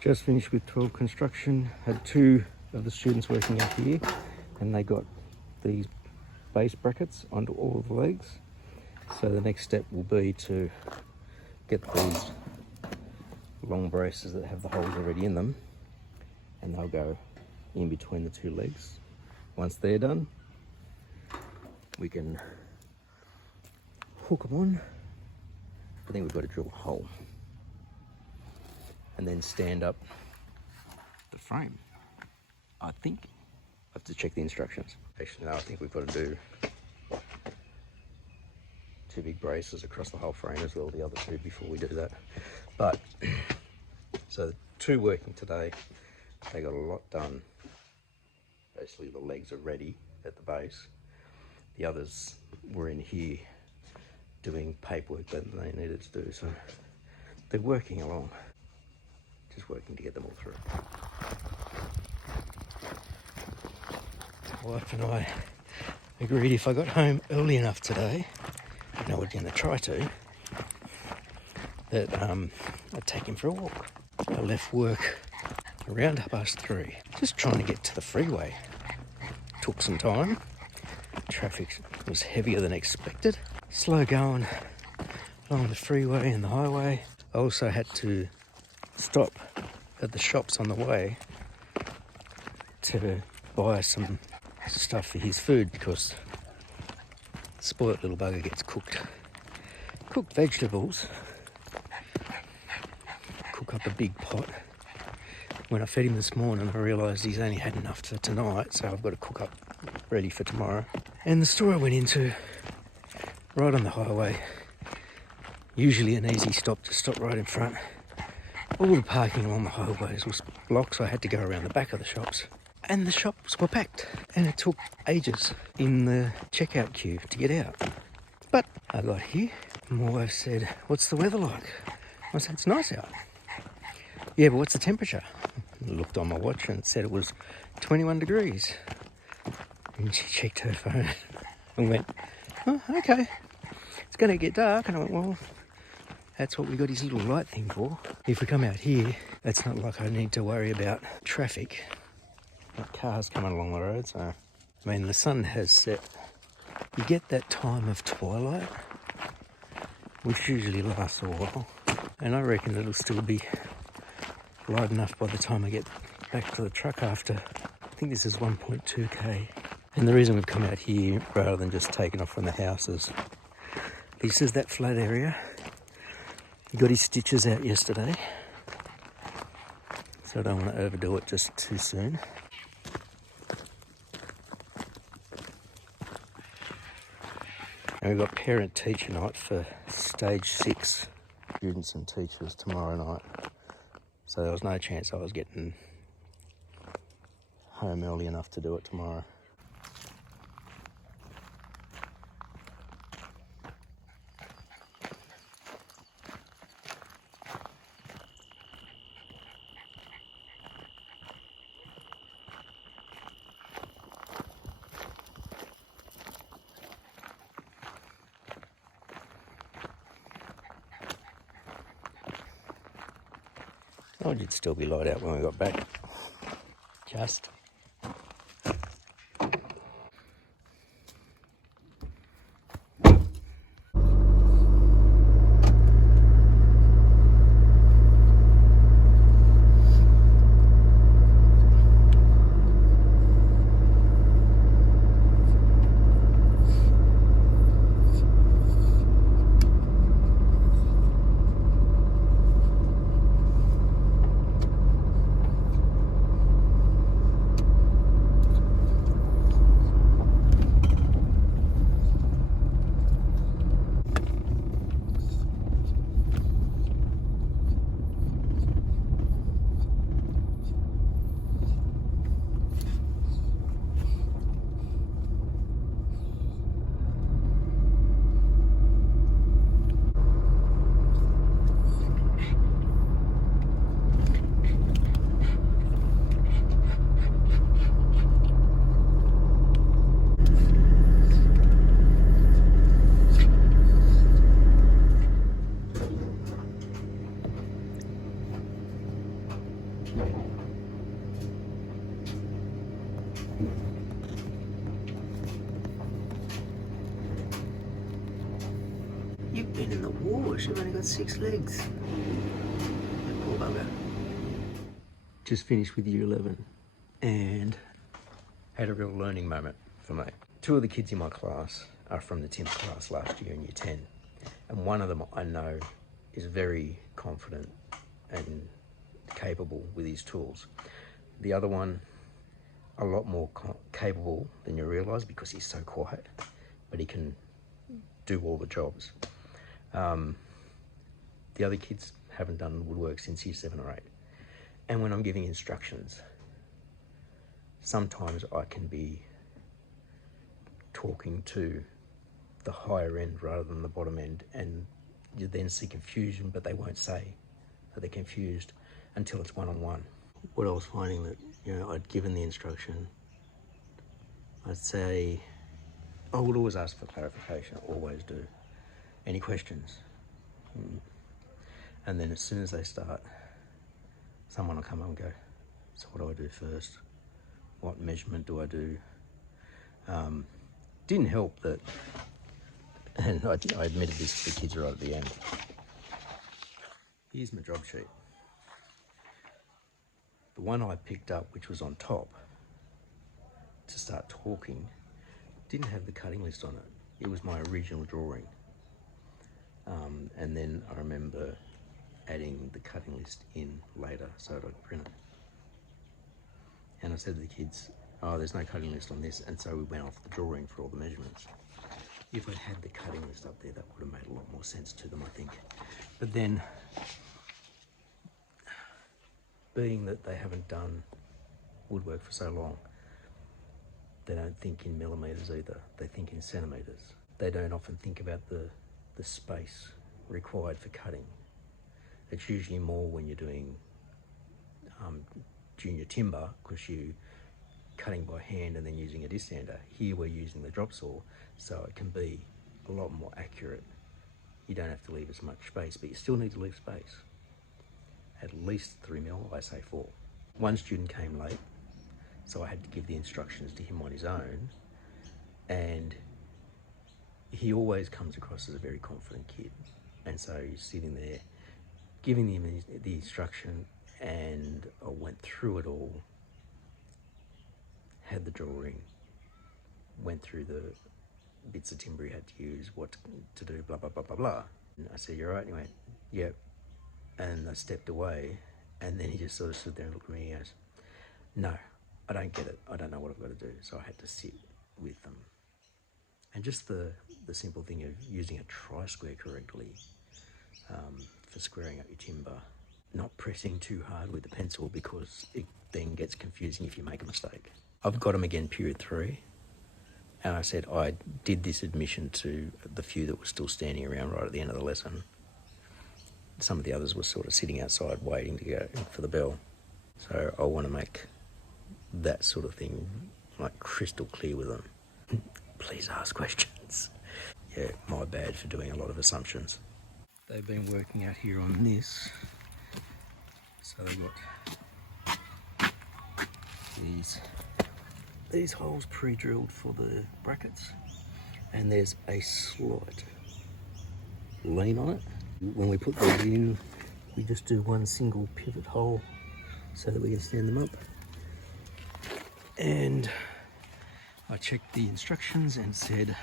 Just finished with 12 construction. Had two of the students working up here, and they got these base brackets onto all of the legs. So the next step will be to get these long braces that have the holes already in them, and they'll go in between the two legs. Once they're done, we can hook them on. I think we've got to drill a hole and then stand up the frame. I think I have to check the instructions. Actually, no, I think we've got to do two big braces across the whole frame as well, the other two, before we do that. But so two working today, they got a lot done. Basically the legs are ready at the base. The others were in here doing paperwork that they needed to do, so they're working along, just working to get them all through. My wife and I agreed if I got home early enough today, and I was going to try to, that I'd take him for a walk. I left work around 3:30, just trying to get to the freeway. Took some time. Traffic was heavier than expected. Slow going along the freeway and the highway. I also had to stop at the shops on the way to buy some stuff for his food, because spoilt little bugger gets cooked vegetables. Cook up a big pot. When I fed him this morning, I realised he's only had enough for tonight, so I've got to cook up ready for tomorrow. And the store I went into, right on the highway, usually an easy stop, to stop right in front. All the parking along the highways was blocked, so I had to go around the back of the shops. And the shops were packed, and it took ages in the checkout queue to get out. But I got here, and my wife said, "What's the weather like?" I said, "It's nice out." "Yeah, but what's the temperature?" I looked on my watch and it said it was 21 degrees. And she checked her phone and went, "Oh, okay, it's going to get dark." And I went, "Well, that's what we got his little light thing for. If we come out here, it's not like I need to worry about traffic, like cars coming along the road." So, I mean, the sun has set. You get that time of twilight, which usually lasts a while, and I reckon it'll still be light enough by the time I get back to the truck after. I think this is 1.2k. And the reason we've come out here rather than just taking off from the house is this is that flat area. He got his stitches out yesterday, so I don't want to overdo it just too soon. And we've got parent-teacher night for stage 6 students and teachers tomorrow night. So there was no chance I was getting home early enough to do it tomorrow. Oh, it'd still be light out when we got back. Just. You've been in the wash, you've only got 6 legs. You poor bugger. Just finished with year 11 and had a real learning moment for me. 2 of the kids in my class are from the timber class last year in year 10. And one of them I know is very confident and capable with his tools. The other one, a lot more capable than you realise because he's so quiet, but he can do all the jobs. The other kids haven't done woodwork since year 7 or 8. And when I'm giving instructions, sometimes I can be talking to the higher end rather than the bottom end, and you then see confusion, but they won't say that they're confused until it's one-on-one. What I was finding that, I'd given the instruction, I'd say, I would always ask for clarification, I always do. Any questions? And then as soon as they start, someone will come up and go, so what do I do first? What measurement do I do? Didn't help that, and I admitted this to the kids right at the end. Here's my job sheet. The one I picked up, which was on top, to start talking, didn't have the cutting list on it. It was my original drawing. And then I remember adding the cutting list in later so that I'd print it. And I said to the kids, oh, there's no cutting list on this, and so we went off the drawing for all the measurements. If I'd had the cutting list up there, that would have made a lot more sense to them, I think. But then, being that they haven't done woodwork for so long, they don't think in millimetres either, they think in centimetres. They don't often think about the space required for cutting. It's usually more when you're doing junior timber, because you're cutting by hand and then using a disc sander. Here we're using the drop saw, so it can be a lot more accurate. You don't have to leave as much space, but you still need to leave space. At least 3 mil, I say 4. One student came late, so I had to give the instructions to him on his own, and he always comes across as a very confident kid. And so he's sitting there giving him the instruction, and I went through it all, had the drawing, went through the bits of timber he had to use, what to do, blah, blah, blah, blah, blah. And I said, you're right? And he went, yep. And I stepped away, and then he just sort of stood there and looked at me and goes, no, I don't get it. I don't know what I've got to do. So I had to sit with them. And just the simple thing of using a tri-square correctly for squaring up your timber, not pressing too hard with the pencil because it then gets confusing if you make a mistake. I've got them again period 3, and I said I did this admission to the few that were still standing around right at the end of the lesson. Some of the others were sort of sitting outside waiting to go for the bell. So I want to make that sort of thing like crystal clear with them. Please ask questions. Yeah, my bad for doing a lot of assumptions. They've been working out here on this. So they've got these holes pre-drilled for the brackets, and there's a slight lean on it. When we put these in, we just do one single pivot hole so that we can stand them up. And I checked the instructions and said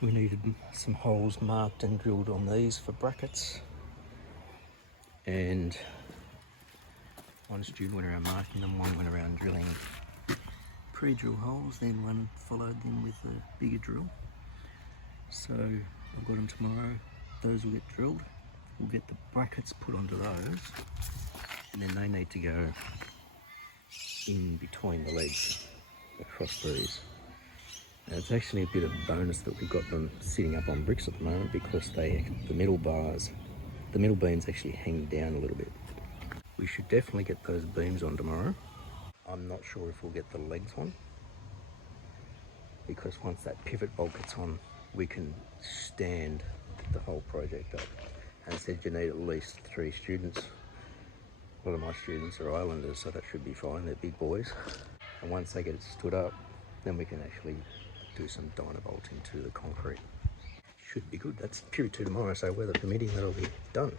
we needed some holes marked and drilled on these for brackets. And one student went around marking them, one went around drilling pre-drill holes, then one followed them with a bigger drill. So I've got them tomorrow. Those will get drilled. We'll get the brackets put onto those, and then they need to go in between the legs across these. And it's actually a bit of a bonus that we've got them sitting up on bricks at the moment, because the middle beams actually hang down a little bit. We should definitely get those beams on tomorrow. I'm not sure if we'll get the legs on, because once that pivot bolt gets on, we can stand the whole project up. And it said you need at least 3 students A lot of my students are islanders, so that should be fine. They're big boys. And once they get it stood up, then we can actually do some dyno bolting to the concrete. Should be good. That's period 2 tomorrow, so weather permitting, that'll be done.